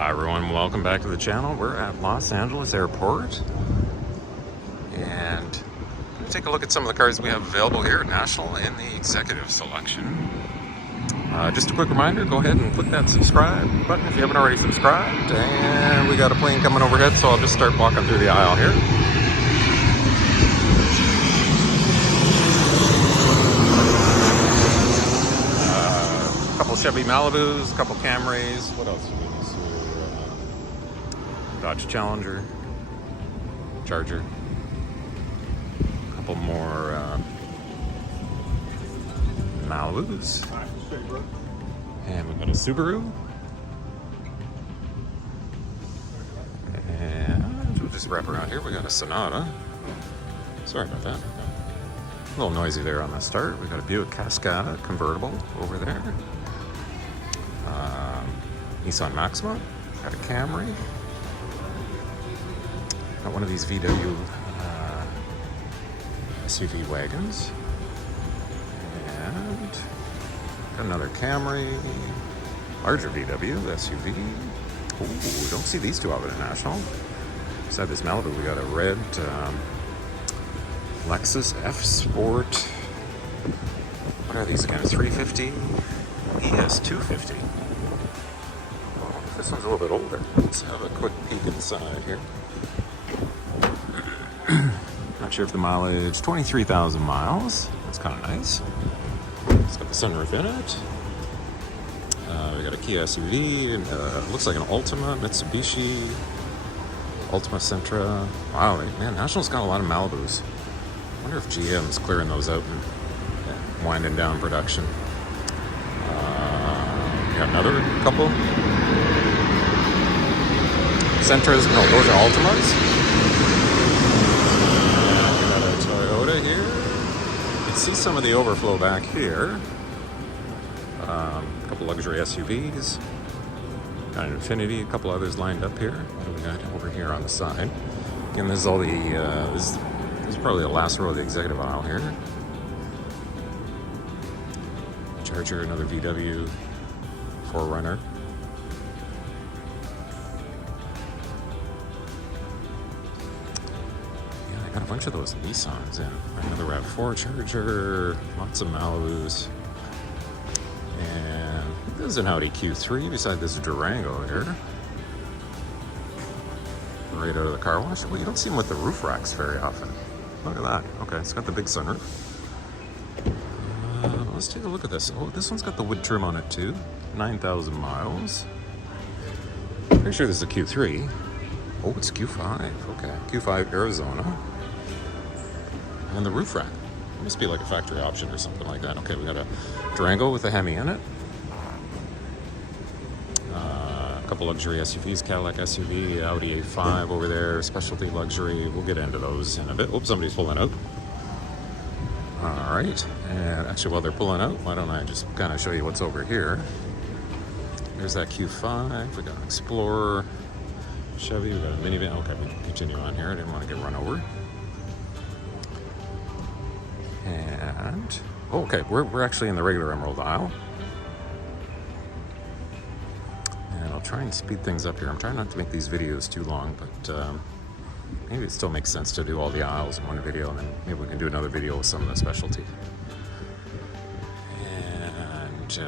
Hi everyone, welcome back to the channel. We're at Los Angeles Airport and I'm going to take a look at some of the cars we have available here at National in the executive selection. Just a quick reminder, go ahead and click that subscribe button if you haven't already subscribed. And we got a plane coming overhead, so I'll just start walking through the aisle here. A couple Chevy Malibus, a couple Camrys. What else do we need? Dodge Challenger, Charger, a couple more Malibus, and we've got a Subaru, and we'll just wrap around here. We got a Sonata. Sorry about that. A little noisy there on the start. We got a Buick Cascada convertible over there. Nissan Maxima. Got a Camry. Got one of these VW SUV wagons. And got another Camry. Larger VW SUV. Ooh, don't see these two out at National. Beside this Malibu, we got a red Lexus F Sport. What are these again? 350 ES 250. Oh, this one's a little bit older. Let's have a quick peek inside here. Not sure if the mileage, 23,000 miles. That's kind of nice. It's got the sunroof in it. We got a Kia SUV, and looks like an Altima, Mitsubishi, Altima Sentra. Wow, man, National's got a lot of Malibus. I wonder if GM's clearing those out and winding down production. Got another couple. Sentras, no, those are Altimas. Here. You can see some of the overflow back here. A couple luxury SUVs. Got an Infiniti, a couple others lined up here. What do we got over here on the side? Again, this is all the, this is probably the last row of the executive aisle here. Charger, another VW, 4Runner. Got a bunch of those Nissans in. Another RAV4 Charger, lots of Malibus. And there's an Audi Q3 beside this Durango here. Right out of the car wash. Well, you don't see them with the roof racks very often. Look at that. Okay, it's got the big sunroof. Let's take a look at this. Oh, this one's got the wood trim on it too. 9,000 miles. Pretty sure this is a Q3. Oh, it's Q5. Okay, Q5 Arizona. And the roof rack. It must be like a factory option or something like that. Okay, we got a Durango with a Hemi in it. A couple luxury SUVs, Cadillac SUV, Audi A5 over there, specialty luxury. We'll get into those in a bit. Oops, somebody's pulling out. All right, and actually while they're pulling out, why don't I just kind of show you what's over here. There's that Q5, we got an Explorer, Chevy, we got a minivan. Okay, we can continue on here. I didn't want to get run over. And, oh, okay, we're actually in the regular Emerald aisle. And I'll try and speed things up here. I'm trying not to make these videos too long, but maybe it still makes sense to do all the aisles in one video, and then maybe we can do another video with some of the specialty. And,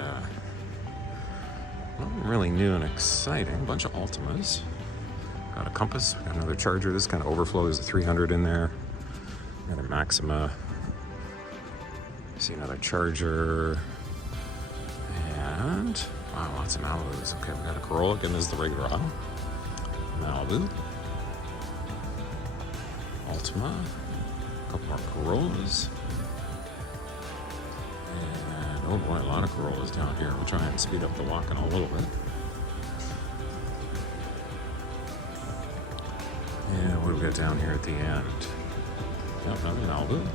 nothing really new and exciting. A bunch of Altimas. Got a Compass, got another Charger. This kind of overflows the 300 in there. Another Maxima. See another Charger. And, wow, lots of Malibus. Okay, we got a Corolla. Again, this is the regular aisle. Malibu. Altima. A couple more Corollas. And, oh boy, a lot of Corollas down here. We'll try and speed up the walking a little bit. And what do we got down here at the end? Yep, another Malibu.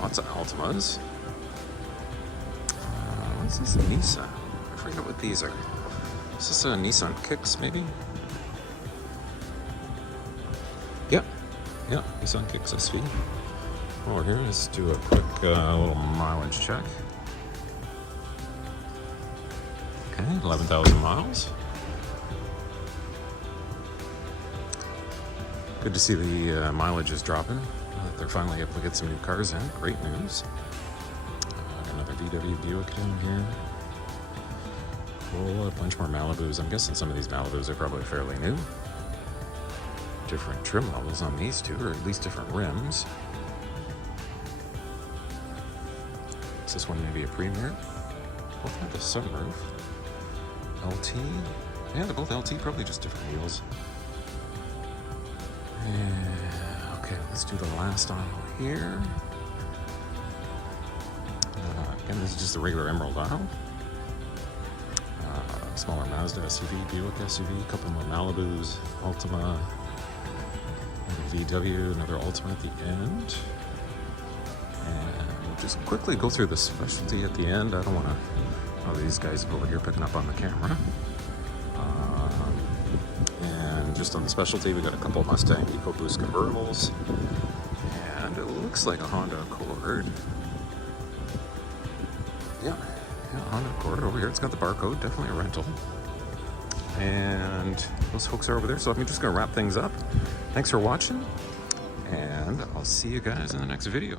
Lots of Altimas. What's this? Nissan. I forget what these are. Is this a Nissan Kicks, maybe? Yep. Yeah, Nissan Kicks SV. Over here, let's do a quick little mileage check. Okay, 11,000 miles. Good to see the mileage is dropping. They're finally able to get some new cars in. Great news. Another VW Buick down here. Oh, a bunch more Malibus. I'm guessing some of these Malibus are probably fairly new. Different trim levels on these two, or at least different rims. Is this one maybe a Premier? Both have the sunroof. LT. Yeah, they're both LT, probably just different wheels. Yeah, okay, let's do the last aisle here. Again, this is just a regular Emerald aisle. Smaller Mazda SUV, Buick SUV, a couple more Malibus, Altima, and a VW, another Altima at the end. And we'll just quickly go through the specialty at the end. I don't want to, oh, these guys over here picking up on the camera. And just on the specialty, we got a couple Mustang EcoBoost convertibles. And it looks like a Honda Accord. Yeah, Honda Accord over here. It's got the barcode, definitely a rental. And those folks are over there. So I'm just going to wrap things up. Thanks for watching, and I'll see you guys in the next video.